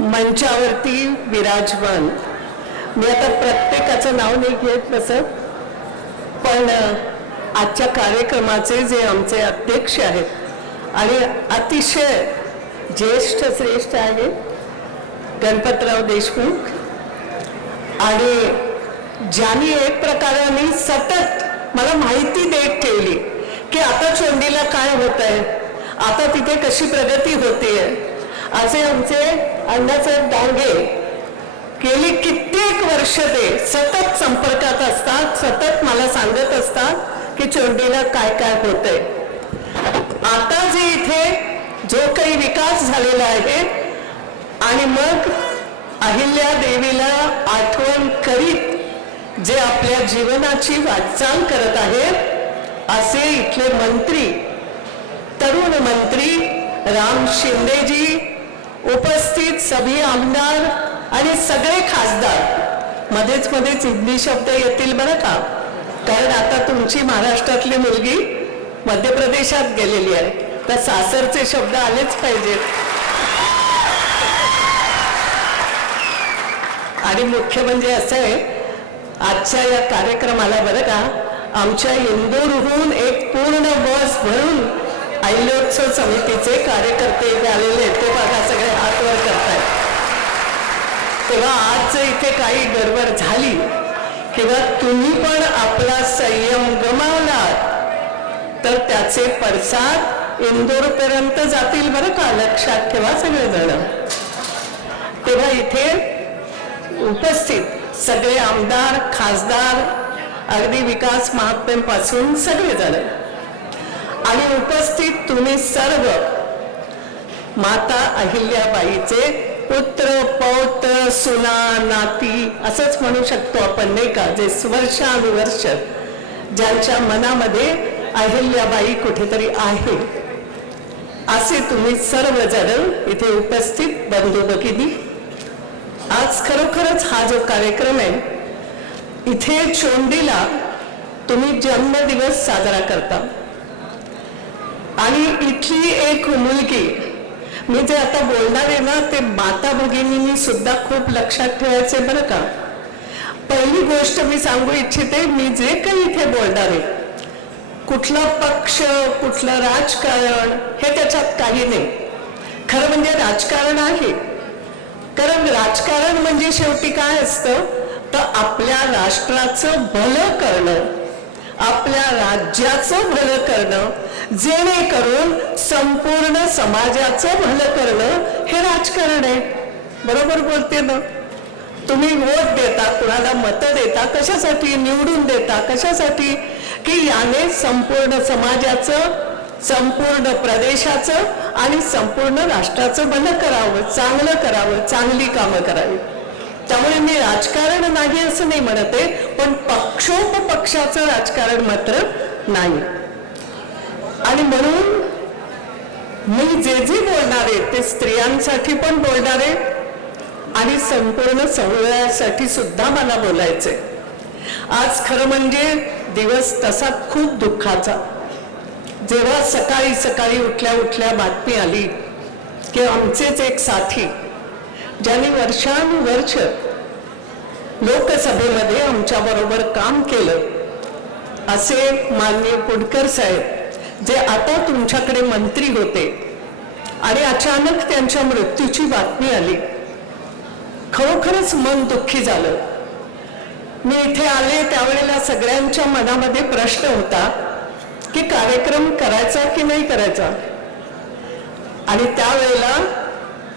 मंचावरती विराजमान. मी आता प्रत्येकाचं नाव नाही घेत तसं पण आजच्या कार्यक्रमाचे जे आमचे अध्यक्ष आहेत आणि अतिशय ज्येष्ठ श्रेष्ठ आहे गणपतराव देशमुख. आणि ज्यांनी एक प्रकाराने सतत मला माहिती देत ठेवली की आता चोंडीला काय होत आहे आता तिथे कशी प्रगती होते आहे असे आमचे अण्णासाहेब डांगे गेली कित्येक वर्ष ते सतत संपर्कात असतात सतत मला सांगत असतात की चोंडीला काय काय होतंय. आता जे इथे जो काही विकास झालेला आहे आणि मग अहिल्या देवीला आठवण करीत जे आपल्या जीवनाची वाटचाल करत आहेत असे इथले मंत्री तरुण मंत्री राम शिंदेजी उपस्थित सभी आमदार आणि सगळे खासदार. मध्येच मध्येच हिंदी शब्द येतील बरं का? कारण आता तुमची महाराष्ट्रातली मुलगी मध्य प्रदेशात गेलेली आहे. तर सासरचे शब्द आलेच पाहिजेत. आणि मुख्य म्हणजे असं आहे आजच्या या कार्यक्रमाला बरं का आमच्या इंदूरहून एक पूर्ण बस भरून अहिल्योत्सव समितीचे कार्यकर्ते इथे आलेले आहेत. ते बघा सगळे हातवर करतायत. तेव्हा आज जर इथे काही गडबड झाली. किंवा तुम्ही पण आपला संयम गमावला तर त्याचे पडसाद इंदोरपर्यंत जातील बरं का? लक्षात ठेवा सगळेजण. तेव्हा इथे उपस्थित सगळे आमदार खासदार अगदी विकास महात्म्यांपासून सगळेजण. आणि उपस्थित तुम्ही सर्व माता अहिल्याबाईचे पुत्र पौत्र सुना नाती असंच म्हणू शकतो आपण नाही का? जे वर्षानुवर्ष ज्यांच्या मनामध्ये अहिल्याबाई कुठेतरी आहे. असे तुम्ही सर्वजण इथे उपस्थित बंधू भगिनी. आज खरोखरच हा जो कार्यक्रम आहे इथे चोंडीला तुम्ही जन्मदिवस साजरा करता. आणि इथली एक मुलगी. मी जे आता बोलणार आहे ना ते माता भगिनींनी सुद्धा खूप लक्षात ठेवायचे बरं का. पहिली गोष्ट मी सांगू इच्छिते मी जे काही इथे बोलणार आहे कुठला पक्ष कुठलं राजकारण हे त्याच्यात काही नाही. खरं म्हणजे राजकारण आहे. कारण राजकारण म्हणजे शेवटी काय असतं? तर आपल्या राष्ट्राचं भलं करणं. आपल्या राज्याचं भलं करणं जेणेकरून संपूर्ण समाजाचं भलं करणं हे राजकारण आहे. बरोबर बोलते ना? तुम्ही वोट देता कुणाला मतं देता कशासाठी निवडून देता कशासाठी? की याने संपूर्ण समाजाचं संपूर्ण प्रदेशाचं आणि संपूर्ण राष्ट्राचं भलं करावं चांगलं करावं चांगली कामं करावी. त्यामुळे मी राजकारण नाही असं नाही म्हणत आहे पण पक्षोपपक्षाचं राजकारण मात्र नाही. आणि म्हणून मी जे जे बोलणार आहे ते स्त्रियांसाठी पण बोलणार आहे आणि संपूर्ण समुदायासाठी सुद्धा मला बोलायचंय आज खरं म्हणजे दिवस तसा खूप दुःखाचा. जेव्हा सकाळी सकाळी उठल्या उठल्या बातमी आली की आमचेच एक साथी ज्यांनी वर्षानुवर्ष लोकसभेमध्ये आमच्या बरोबर काम केलं असे माननीय पुडकर साहेब जे आता तुमच्याकडे मंत्री होते आणि अचानक त्यांच्या मृत्यूची बातमी आली. खरोखरच मन दुःखी झालं. मी इथे आले त्यावेळेला सगळ्यांच्या मनामध्ये प्रश्न होता की कार्यक्रम करायचा की नाही करायचा? आणि त्यावेळेला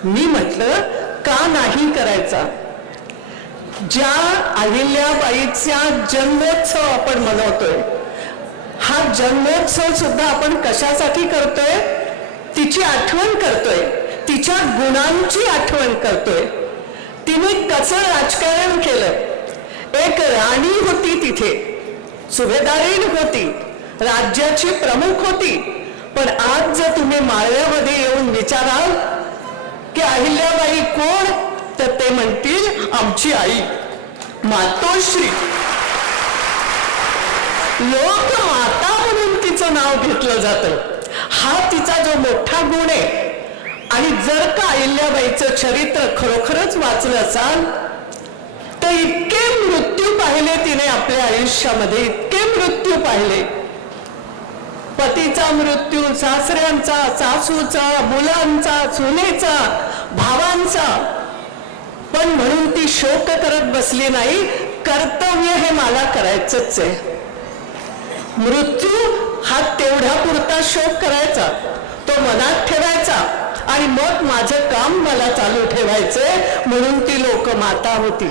मी म्हटलं का नाही करायचा? ज्या अहिल्याबाईचा जन्मोत्सव आपण मनवतोय हा जन्मोत्सव सुद्धा आपण कशासाठी करतोय? तिची आठवण करतोय तिच्या गुणांची आठवण करतोय. तिने कसं राजकारण केलं? एक राणी होती तिथे सुभेदारीण होती राज्याची प्रमुख होती. पण आज जर तुम्ही माळव्यामध्ये येऊन विचाराल की अहिल्याबाई कोण? तर ते म्हणतील आमची आई. मातोश्री. लोक माता म्हणून तिचं नाव घेतलं जातं. हा तिचा जो मोठा गुण आहे आणि जर का अहिल्याबाईचं चरित्र खरोखरच वाचलं असाल तर इतके मृत्यू पाहिले तिने आपल्या आयुष्यामध्ये इतके मृत्यू पाहिले. पतीचा मृत्यू सासऱ्यांचा सासूचा मुलांचा सुनेचा भावांचा. पण म्हणून ती शोक करत बसली नाही कर्तव्य हे मला करायचंच आहे. मृत्यू हा तेवढा पुरता शोक करायचा तो मनात ठेवायचा आणि मग माझं काम मला चालू ठेवायचंय म्हणून ती लोकमाता होती.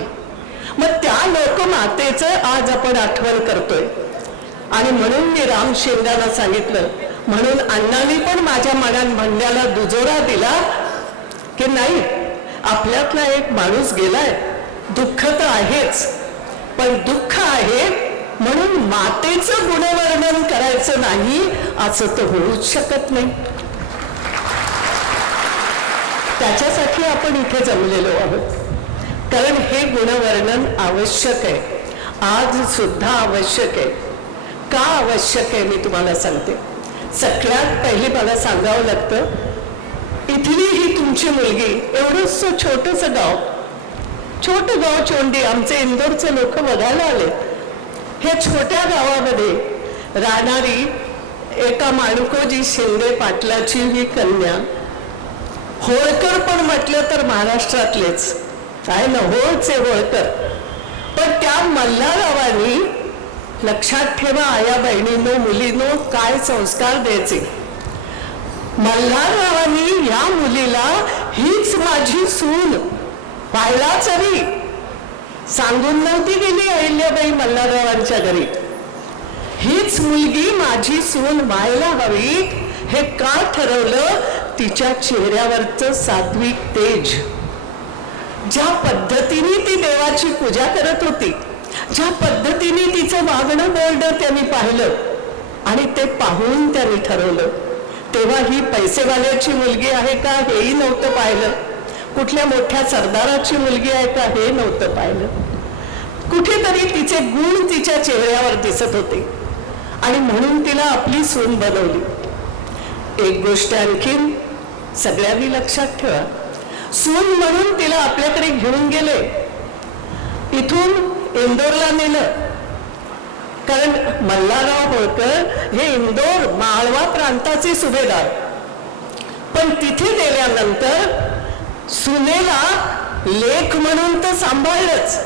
मग त्या लोकमातेचं आज आपण आठवण करतोय. आणि म्हणून मी राम शिंद्याला सांगितलं म्हणून अण्णांनी पण माझ्या मनात म्हणण्याला दुजोरा दिला की नाही आपल्यातला एक माणूस गेलाय दुःख तर आहेच पण दुःख आहे म्हणून मातेचं गुणवर्णन करायचं नाही असं तर होऊच शकत नाही. त्याच्यासाठी आपण इथे जमलेलो आहोत. कारण हे गुणवर्णन आवश्यक आहे. आज सुद्धा आवश्यक आहे. का आवश्यक आहे मी तुम्हाला सांगते. सगळ्यात पहिली मला सांगावं लागतं इथली ही तुमची मुलगी एवढंच छोटस गाव छोट गाव चोंडी आमचे इंदोरचे लोक बघायला आले. हे छोट्या गावामध्ये राहणारी एका माणुकोजी शिंदे पाटलाची ही कन्या होळकर पण म्हटलं तर महाराष्ट्रातलेच. काय ना होळचे होळकर. पण त्या मल्हाररावांनी लक्षात ठेवा आया बहिणीनो मुलीनो काय संस्कार द्यायचे? मल्हाररावांनी या मुलीला हीच माझी सून. पाहिला तरी सांगून नव्हती गेली अहिल्याबाई मल्हाररावांच्या घरी. हीच मुलगी माझी सून व्हायला हवी हे का ठरवलं? तिच्या चेहऱ्यावरचं सात्विक तेज. ज्या पद्धतीने ती देवाची पूजा करत होती ज्या पद्धतीने तिचं वागणं बोलणं त्यांनी पाहिलं आणि ते पाहून त्यांनी ठरवलं. तेव्हा ही पैसेवाल्याची मुलगी आहे का? हेही नव्हतं पाहिलं. कुठल्या मोठ्या सरदाराची मुलगी आहे का? हे नव्हतं पाहिलं. कुठेतरी तिचे गुण तिच्या चेहऱ्यावर दिसत होते. आणि म्हणून तिला आपली सून बनवली. एक गोष्ट आणखीन सगळ्यांनी लक्षात ठेवा. सून म्हणून तिला आपल्याकडे घेऊन गेले. इथून इंदोरला नेलं. कारण मल्हारराव होळकर हे इंदोर माळवा प्रांताचे सुभेदार. पण तिथे गेल्यानंतर सुनेला लेख म्हणून तर सांभाळलंच.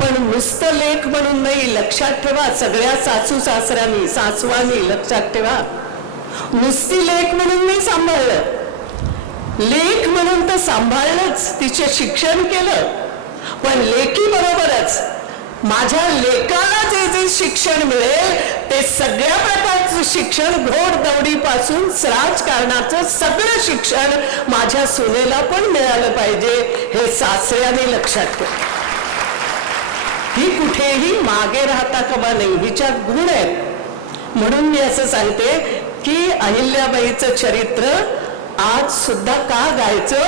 पण नुसतं लेख म्हणून नाही लक्षात ठेवा सगळ्या सासू सासऱ्यांनी सासवानी लक्षात ठेवा. नुसती लेख म्हणून नाही सांभाळलं. लेख म्हणून तर सांभाळलंच तिचे शिक्षण केलं. पण लेखी बरोबरच माझ्या लेकाला जे जे शिक्षण मिळेल ते सगळ्या प्रकारचं शिक्षण घोडदौडीपासून राजकारणाचं सगळं शिक्षण माझ्या सुनेला पण मिळालं पाहिजे हे सासऱ्याने लक्षात ठेवा. ही कुठेही मागे राहता कमा नाही हिच्यात गुण आहेत. म्हणून मी असं सांगते की अहिल्याबाईचं चरित्र आज सुद्धा का गायचं?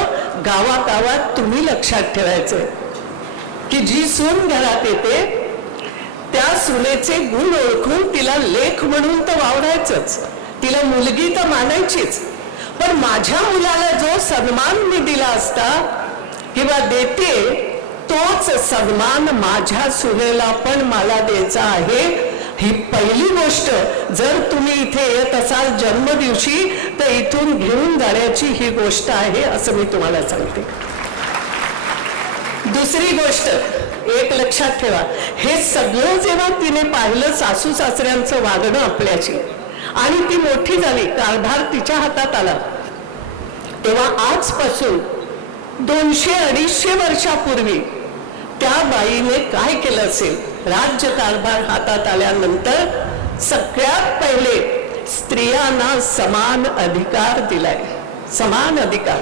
गावागावात तुम्ही लक्षात ठेवायचं. की जी सून घरात येते त्या सुनेचे गुण ओळखून तिला लेख म्हणून तर वावरायचंच. तिला मुलगी तर मानायचीच. पण माझ्या मुलाला जो सन्मान मी दिला असता किंवा देते तोच सन्मान माझ्या सुनेला पण मला द्यायचा आहे. ही पहिली गोष्ट जर तुम्ही इथे येत असाल जन्मदिवशी तर इथून घेऊन जाण्याची ही गोष्ट आहे असं मी तुम्हाला सांगते. दुसरी गोष्ट एक लक्षात ठेवा हे सगळं जेव्हा तिने पाहिलं सासू सासऱ्यांचं वागणं आपल्याची आणि ती मोठी झाली कारभार तिच्या हातात आला तेव्हा आजपासून दोनशे अडीचशे वर्षापूर्वी त्या बाईने काय केलं असेल? राज्य कारभार हातात आल्यानंतर सगळ्यात पहिले स्त्रियांना समान अधिकार दिलाय. समान अधिकार.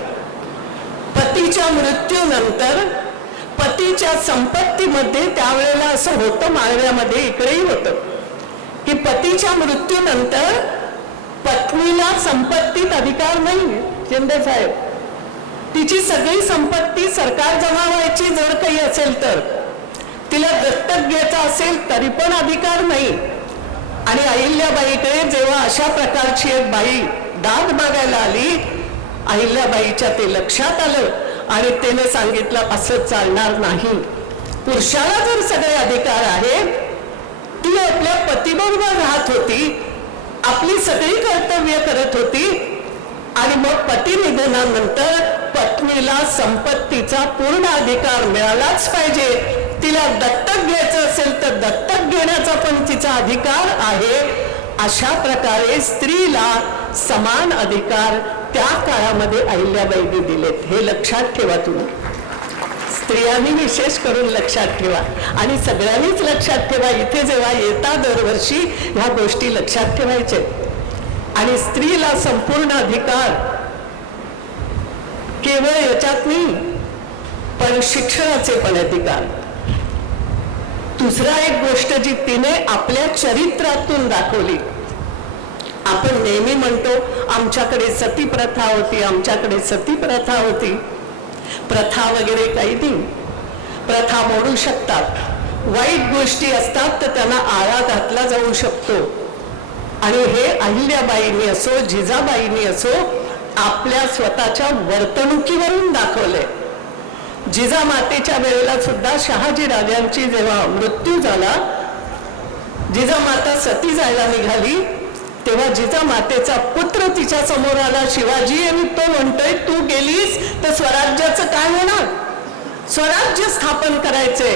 पतीच्या मृत्यूनंतर पतीच्या संपत्तीमध्ये त्यावेळेला असं होतं माळव्यामध्ये इकडेही होतं की पतीच्या मृत्यूनंतर पत्नीला संपत्तीत अधिकार नाही शिंदे साहेब. तिची सगळी संपत्ती सरकार जमा व्हायची जर काही असेल तर तिला दत्तक घ्यायचा असेल तरी पण अधिकार नाही. आणि अहिल्याबाईकडे जेव्हा अशा प्रकारची एक बाई दाद मागायला आली अहिल्याबाईच्या ते लक्षात आलं आणि त्याने सांगितलं असं चालणार नाही. पुरुषाला जर सगळे अधिकार आहेत ती आपल्या पतीबरोबर राहत होती आपली सगळी कर्तव्य करत होती आणि मग पती निधनानंतर पत्नीला संपत्तीचा पूर्ण अधिकार मिळालाच पाहिजे. तिला दत्तक घ्यायचं असेल तर दत्तक घेण्याचा पण तिचा अधिकार आहे. अशा प्रकारे स्त्रीला समान अधिकार त्या काळामध्ये अहिल्याबाईंनी दिलेत. हे लक्षात ठेवा तुम्ही. स्त्रियांनी विशेष करून लक्षात ठेवा. आणि सगळ्यांनीच लक्षात ठेवा इथे जेव्हा येता दरवर्षी ह्या गोष्टी लक्षात ठेवायचे आणि स्त्रीला संपूर्ण अधिकार केवळ याच्यात नाही पण शिक्षणाचे पण अधिकार. दुसरा एक गोष्ट जी तिने आपल्या चरित्रातून दाखवली आपण नेहमी म्हणतो आमच्याकडे सती प्रथा होती आमच्याकडे सती प्रथा होती. प्रथा वगैरे काही नाही. प्रथा मोडू शकतात. वाईट गोष्टी असतात तर त्यांना आळा घातला जाऊ शकतो. आणि हे अहिल्याबाईंनी असो जिजाबाईंनी असो आपल्या स्वतःच्या वर्तणुकीवरून दाखवले. जिजामातेच्या वेळेला सुद्धा शहाजी राजांची जेव्हा मृत्यू झाला जिजामाता सती जायला निघाली तेव्हा जिजामातेचा पुत्र तिच्या समोर आला शिवाजी आणि तो म्हणतोय तू गेलीस तर स्वराज्याचं काय होणार? स्वराज्य स्थापन करायचे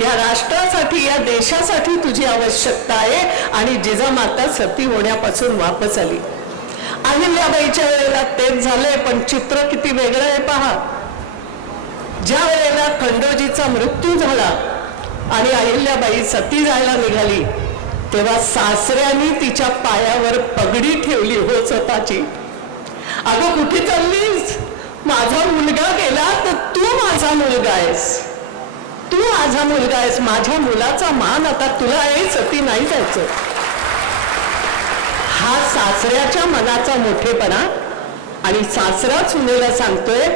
या राष्ट्रासाठी या देशासाठी तुझी आवश्यकता आहे. आणि जिजामाता सती होण्यापासून वापस आली. अहिल्याबाईच्या वेळेला तेच झालंय पण चित्र किती वेगळं आहे पहा. ज्या वेळेला खंडोजीचा मृत्यू झाला आणि अहिल्याबाई सती जायला निघाली तेव्हा सासऱ्याने तिच्या पायावर पगडी ठेवली हो स्वतःची. अगं कुठे चाललीस? माझा मुलगा गेला तर तू माझा मुलगा आहेस. तू माझा मुलगा आहेस. माझ्या मुलाचा मान आता तुला आहे सती नाही जायचं. हा सासऱ्याच्या मनाचा मोठेपणा आणि सासरा सुनेला सांगतोय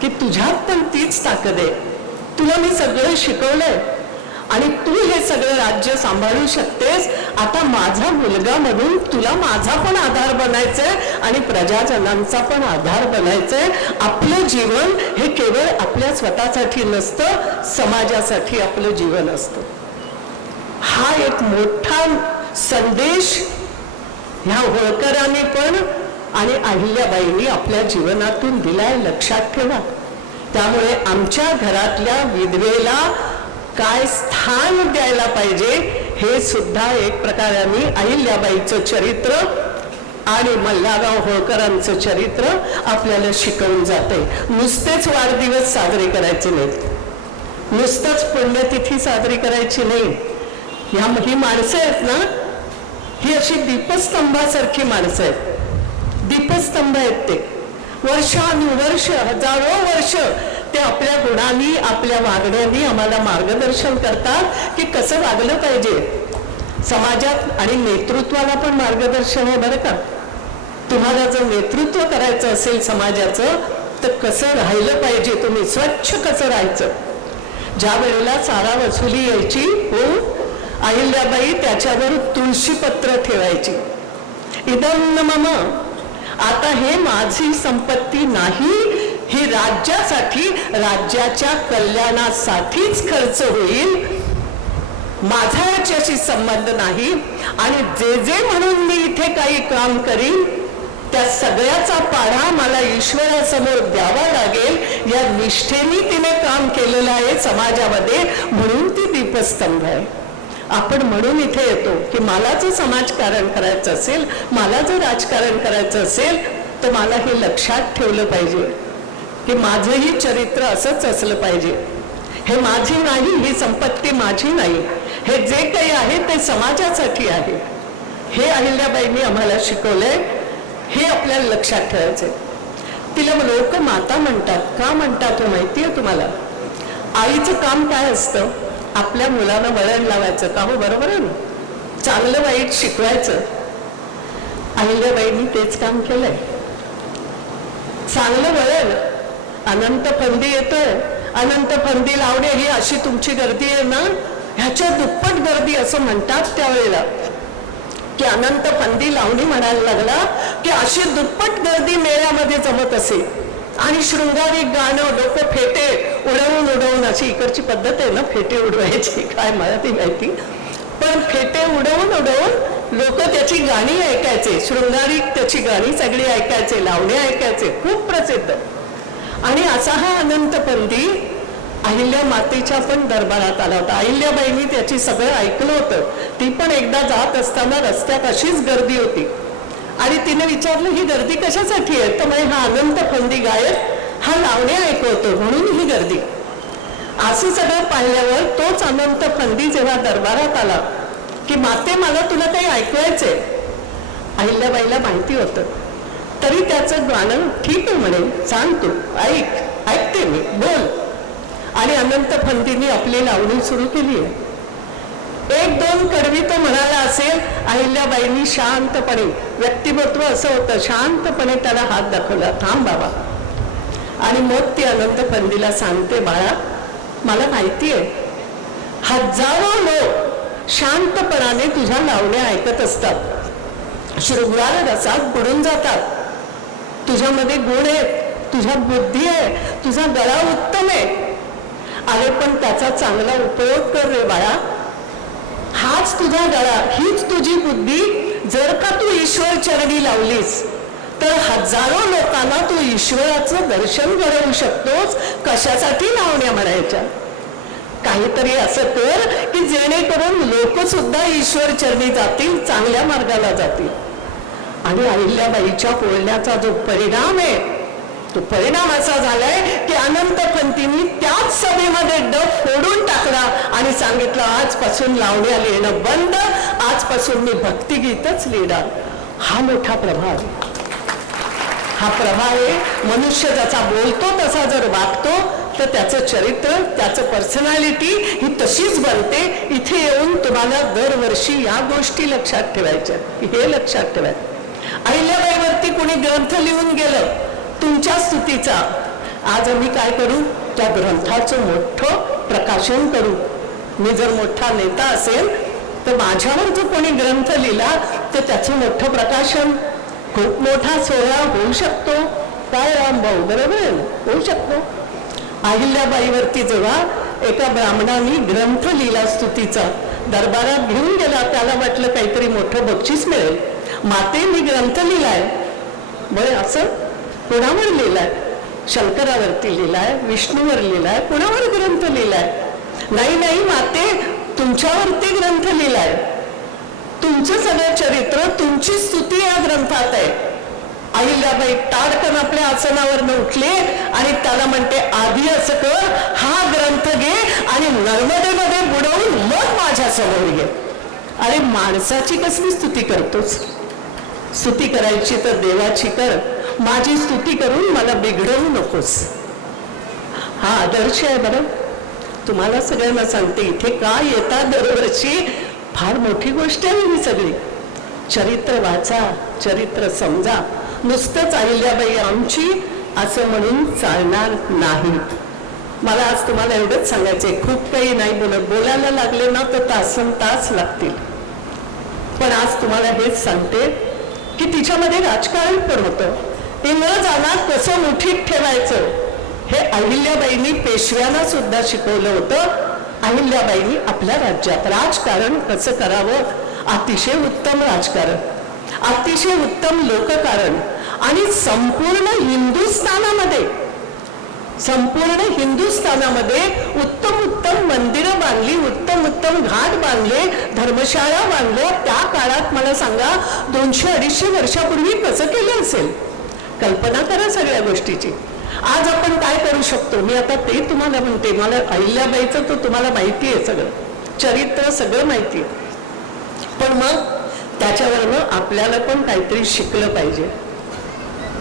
की तुझ्यात पण तीच ताकद आहे. तुला मी सगळं शिकवलंय. आणि तू हे सगळं राज्य सांभाळू शकतेस. आता माझा मुलगा म्हणून तुला माझा पण आधार बनायचंय आणि प्रजाजनांचा पण आधार बनायचंय. आपलं जीवन हे केवळ आपल्या स्वतःसाठी नसतं समाजासाठी आपलं जीवन असतं. हा एक मोठा संदेश ह्या होळकरांनी पण आणि अहिल्याबाईंनी आपल्या जीवनातून दिलाय लक्षात ठेवा. त्यामुळे आमच्या घरातल्या विधवेला काय स्थान द्यायला पाहिजे हे सुद्धा एक प्रकारे आम्ही अहिल्याबाईचं चरित्र आणि मल्हारराव होळकरांचं चरित्र आपल्याला शिकवून जाते नुसतेच वाढदिवस साजरे करायचे नाहीत. नुसतंच पुण्यतिथी साजरी करायची नाही. ह्या ही माणसं आहेत ना ही अशी दीपस्तंभासारखी माणसं आहेत. दीपस्तंभ आहेत ते. वर्षानुवर्ष हजारो वर्ष ते आपल्या गुणांनी आपल्या वागण्यानी आम्हाला मार्गदर्शन करतात की कसं वागलं पाहिजे. समाजात आणि नेतृत्वाला पण मार्गदर्शन आहे बरं का. तुम्हाला जर नेतृत्व करायचं असेल समाजाचं तर कसं राहिलं पाहिजे? तुम्ही स्वच्छ कसं राहायचं? ज्या वेळेला चारा वसुली यायची हो अहिल्याबाई त्याच्यावर तुळशी पत्र ठेवायची. इदम मम आता हे माझी संपत्ती नाही ही राज्यासाठी राज्याच्या कल्याणासाठीच खर्च होईल. माझा याच्याशी संबंध नाही. आणि जे जे म्हणून मी इथे काही काम करीन त्या सगळ्याचा पाढा मला ईश्वरासमोर द्यावा लागेल. या निष्ठेने तिने काम केलेलं आहे समाजामध्ये म्हणून ती दीपस्तंभ आहे. आपण म्हणून इथे येतो की मला जर समाजकारण करायचं असेल मला जर राजकारण करायचं असेल तर मला हे लक्षात ठेवलं पाहिजे. की माझंही चरित्र असंच असलं पाहिजे. हे माझी नाही ही संपत्ती माझी नाही. हे जे काही आहे ते समाजासाठी आहे. हे अहिल्याबाईंनी आम्हाला शिकवलंय हे आपल्याला लक्षात ठेवायचंय. तिला लोक माता म्हणतात का म्हणतात हे माहिती आहे तुम्हाला? आईचं काम काय असतं? आपल्या मुलांना वळण लावायचं का हो? बरोबर आहे ना? चांगलं वाईट शिकवायचं. अहिल्याबाईंनी तेच काम केलंय. चांगलं वळण अनंत फंदी येतोय. अनंत फंदी लावणे ही अशी तुमची गर्दी आहे ना? ह्याच्या दुप्पट गर्दी असं म्हणतात त्यावेळेला. की अनंत फंदी लावणी म्हणायला लागला की अशी दुप्पट गर्दी मेळ्यामध्ये जमत असे. आणि शृंगारिक गाणं लोक फेटे उडवून उडवून अशी इकडची पद्धत आहे ना? फेटे उडवायची. काय मला ती माहिती? पण फेटे उडवून उडवून लोक त्याची गाणी ऐकायचे. शृंगारिक त्याची गाणी सगळी ऐकायचे. लावणे ऐकायचे. खूप प्रसिद्ध. आणि असा हा अनंतपंथी अहिल्या मातेच्या पण दरबारात आला होता. अहिल्याबाईंनी त्याची सगळं ऐकलं होतं. ती पण एकदा जात असताना रस्त्यात अशीच गर्दी होती. आणि तिने विचारलं ही गर्दी कशासाठी आहे? तर मग हा अनंत फंदी गायक हा लावणे ऐकवतो म्हणून ही गर्दी. असं सगळं पाहिल्यावर तोच अनंत फंदी जेव्हा दरबारात आला की माते मला तुला काही ऐकवायचंय. अहिल्याबाईला माहिती होतं. तरी त्याचं गाणं ठीक आहे म्हणे. सांग तू. ऐक. ऐकते मी. बोल. आणि अनंत फंतीने आपली लावणी सुरू केली आहे. एक दोन कडवी तो म्हणाला असेल अहिल्याबाईंनी शांतपणे व्यक्तिमत्व असं होतं शांतपणे त्याला हात दाखवला. थांब बाबा. आणि मग ती अनंत फंदीला सांगते बाळा मला माहिती आहे. हजारो लोक शांतपणाने तुझ्या लावण्या ऐकत असतात. शृंगार रसात बुडून जातात. तुझ्यामध्ये गुण आहेत तुझ्या बुद्धी आहे तुझा गळा उत्तम आहे. अरे पण त्याचा चांगला उपयोग कर रे बाळा. हाच तुझा गळा हीच तुझी बुद्धी. जर का तू ईश्वर चरणी लावलीस तर हजारो लोकांना तू ईश्वराचं दर्शन घडवू शकतोस कशासाठी लावण्या म्हणायच्या? काहीतरी असं कर की जेणेकरून लोक सुद्धा ईश्वर चरणी जातील चांगल्या मार्गाला जातील. आणि अहिल्याबाईच्या बोलण्याचा जो परिणाम आहे तो परिणाम असा झालाय की अनंत पंथींनी त्याच सभेमध्ये डब फोडून टाकला आणि सांगितलं आजपासून लावण्या लिहिणं बंद आजपासून मी भक्तिगीतच लिहिणार. हा मोठा प्रभाव हा प्रभाव आहे. मनुष्य जसा बोलतो तसा जर वागतो तर त्याचं चरित्र त्याचं पर्सनॅलिटी ही तशीच बनते. इथे येऊन तुम्हाला दरवर्षी या गोष्टी लक्षात ठेवायच्या हे लक्षात ठेवायचं. अहिल्याबाईवरती कोणी ग्रंथ लिहून गेलं तुमच्या स्तुतीचा. आज आम्ही काय करू? त्या ग्रंथाचं मोठं प्रकाशन करू. मी जर मोठा नेता असेल तर माझ्यावर जो कोणी ग्रंथ लिहिला तर त्याचं मोठं प्रकाशन. खूप मोठा सोहळा होऊ शकतो. काय रामभाऊ बरोबर आहे होऊ शकतो. अहिल्याबाईवरती जेव्हा एका ब्राह्मणाने ग्रंथ लिहिला स्तुतीचा दरबारात घेऊन गेला त्याला वाटलं काहीतरी मोठं बक्षीस मिळेल. माते मी ग्रंथ लिहिलाय. बरं असं कुणावर लिहिलाय? शंकरावरती लिहिलाय विष्णूवर लिहिलाय कुणावर ग्रंथ लिहिलाय? नाही नाही माते तुमच्यावरती ग्रंथ लिहिलाय. तुमचं सगळं चरित्र तुमची स्तुती या ग्रंथात आहे. अहिल्याबाई ताडकन आपल्या आसनावरनं उठले आणि त्याला म्हणते आधी असं कर हा ग्रंथ घे आणि नर्मदेमध्ये बुडवून मग माझ्यासमोर घे. अरे माणसाची कसली स्तुती करतोच स्तुती करायची तर देवाची कर. माझी स्तुती करून मला बिघडवू नकोस. हा आदर्श आहे बरं तुम्हाला सगळ्यांना सांगते इथे का येतात दरवर्षी? फार मोठी गोष्ट आहे ही सगळी. चरित्र वाचा चरित्र समजा. नुसतंच अहिल्याबाई आमची असं म्हणून चालणार नाही. मला आज तुम्हाला एवढंच सांगायचंय. खूप काही नाही बोलत. बोलायला लागले ना तर तासन तास लागतील. पण आज तुम्हाला हेच सांगते की तिच्यामध्ये राजकारण पण होतं. ते न जाणार कसं मुठीत ठेवायचं हे अहिल्याबाईंनी पेशव्यांना सुद्धा शिकवलं होतं. अहिल्याबाईंनी आपल्या राज्यात राजकारण कसं करावं? अतिशय उत्तम राजकारण अतिशय उत्तम लोककारण आणि संपूर्ण हिंदुस्थानामध्ये संपूर्ण हिंदुस्थानामध्ये उत्तम उत्तम मंदिरं बांधली उत्तम उत्तम घाट बांधले धर्मशाळा बांधल्या. त्या काळात मला सांगा दोनशे अडीचशे वर्षापूर्वी कसं केलं असेल? कल्पना करा सगळ्या गोष्टीची. आज आपण काय करू शकतो? मी आता ते तुम्हाला म्हणते. मला अहिल्याबाईचं तर तुम्हाला माहिती आहे सगळं. चरित्र सगळं माहिती आहे. पण मग त्याच्यावरनं आपल्याला पण काहीतरी शिकलं पाहिजे.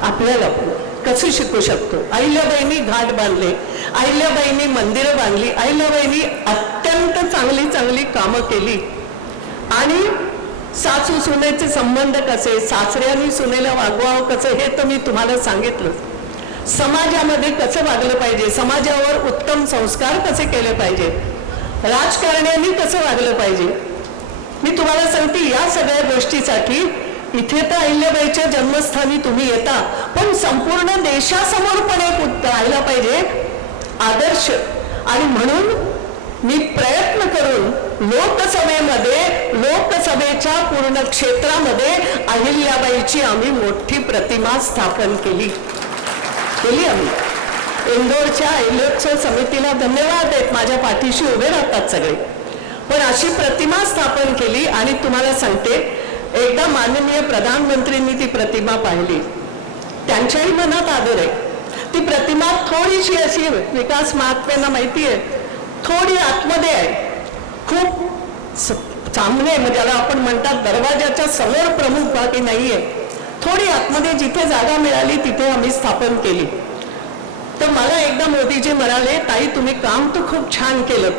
आपल्याला पण. कसं शिकू शकतो? अहिल्याबाईंनी घाट बांधले अहिल्याबाईंनी मंदिरं बांधली अहिल्याबाईंनी अत्यंत चांगली चांगली कामं केली. आणि सासू सुनेचे संबंध कसे सासऱ्यांनी सुनेला वागवावं कसं हे तर मी तुम्हाला सांगितलं समाजामध्ये कसं वागलं पाहिजे? समाजावर उत्तम संस्कार कसे केले पाहिजे? राजकारण्यांनी कसं वागलं पाहिजे? मी तुम्हाला सांगते या सगळ्या गोष्टीसाठी इथे तर अहिल्याबाईच्या जन्मस्थानी तुम्ही येता पण संपूर्ण देशासमोर पण एक उत- राहिला पाहिजे. आदर्श. आणि म्हणून मी प्रयत्न करून लोकसभेमध्ये लोकसभेच्या पूर्ण क्षेत्रामध्ये अहिल्याबाईची आम्ही मोठी प्रतिमा स्थापन केली. केली आम्ही. इंदोरच्या अहिल्योत्सव समितीला धन्यवाद आहेत माझ्या पाठीशी उभे राहतात सगळे. पण अशी प्रतिमा स्थापन केली आणि तुम्हाला सांगते एकदा माननीय प्रधानमंत्रींनी ती प्रतिमा पाहिली. त्यांच्याही मनात आदर आहे. ती प्रतिमा थोडीशी अशी विकास महात्म्यांना माहिती आहे थोडी आतमध्ये आहे. खूप स- म्हणजे ज्याला आपण म्हणतात दरवाजाच्या समोर प्रमुख भागी नाहीये. थोडी आतमध्ये जिथे जागा मिळाली तिथे आम्ही स्थापन केली. तर मला एकदा मोदीजी म्हणाले ताई तुम्ही काम तर खूप छान केलं.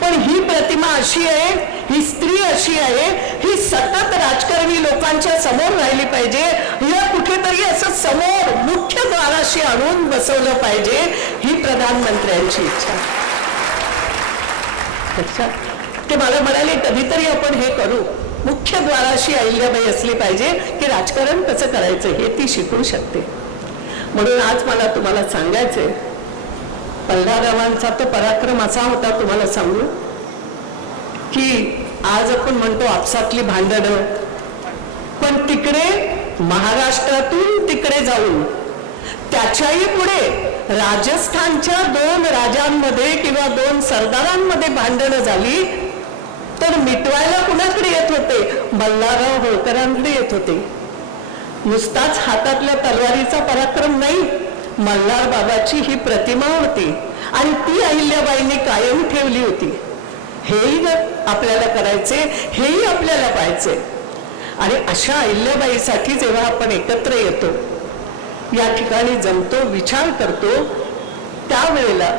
पण ही प्रतिमा अशी आहे ही स्त्री अशी आहे ही सतत राजकारणी लोकांच्या समोर राहिली पाहिजे. हिला कुठेतरी असं समोर मुख्य द्वाराशी आणून बसवलं पाहिजे ही प्रधानमंत्र्यांची इच्छा. अच्छा. ते मला म्हणाले कधीतरी आपण हे करू. मुख्य द्वाराशी अहिल्याबाई असली पाहिजे की राजकारण कसं करायचं हे ती शिकू शकते. म्हणून आज मला तुम्हाला सांगायचंय. पल्हारावांचा तो पराक्रम असा होता तुम्हाला सांगू? की आज आपण म्हणतो आपसातली भांडणं. पण तिकडे महाराष्ट्रातून तिकडे जाऊन त्याच्याही पुढे राजस्थानच्या दोन राजांमध्ये किंवा दोन सरदारांमध्ये भांडणं झाली तर मिटवायला कुणाकडे येत होते? बल्लाराव होळकरांकडे येत होते. नुसताच हातातल्या तलवारीचा पराक्रम नाही मल्हार बाबाची ही प्रतिमा होती आणि ती अहिल्याबाईंनी कायम ठेवली होती. हेही जर आपल्याला करायचे हेही आपल्याला पाहायचे. आणि अशा अहिल्याबाईसाठी जेव्हा आपण एकत्र येतो या ठिकाणी जमतो विचार करतो त्यावेळेला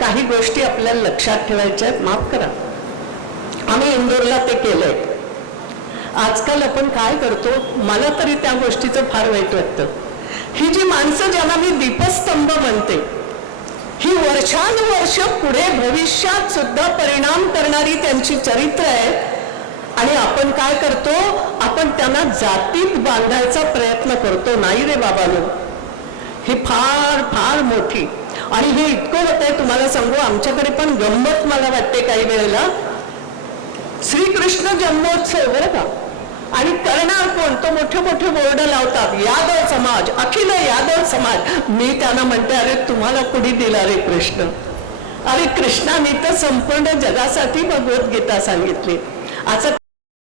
काही गोष्टी आपल्याला लक्षात ठेवायच्या आहेत माफ करा. आम्ही इंदोरला ते केलंय. आजकाल आपण काय करतो मला तरी त्या गोष्टीचं फार वाईट वाटतं. ही जी माणसं ज्यांना मी दीपस्तंभ म्हणते ही वर्षानुवर्ष पुढे भविष्यात सुद्धा परिणाम करणारी त्यांची चरित्र आहे. आणि आपण काय करतो? आपण त्यांना जातीत बांधायचा प्रयत्न करतो. नाही रे बाबानो. ही फार फार मोठी. आणि हे इतकं होत आहे तुम्हाला सांगू आमच्याकडे पण गंमत मला वाटते काही वेळेला. श्रीकृष्ण जन्मोत्सव बरं का? आणि करणार कोण? तो मोठे मोठे बोर्ड लावतात. यादव समाज अखिल यादव समाज. मी त्यांना म्हणते अरे तुम्हाला कुणी दिला रे कृष्ण अरे कृष्णाने तर संपूर्ण जगासाठी भगवद्गीता सांगितली. असं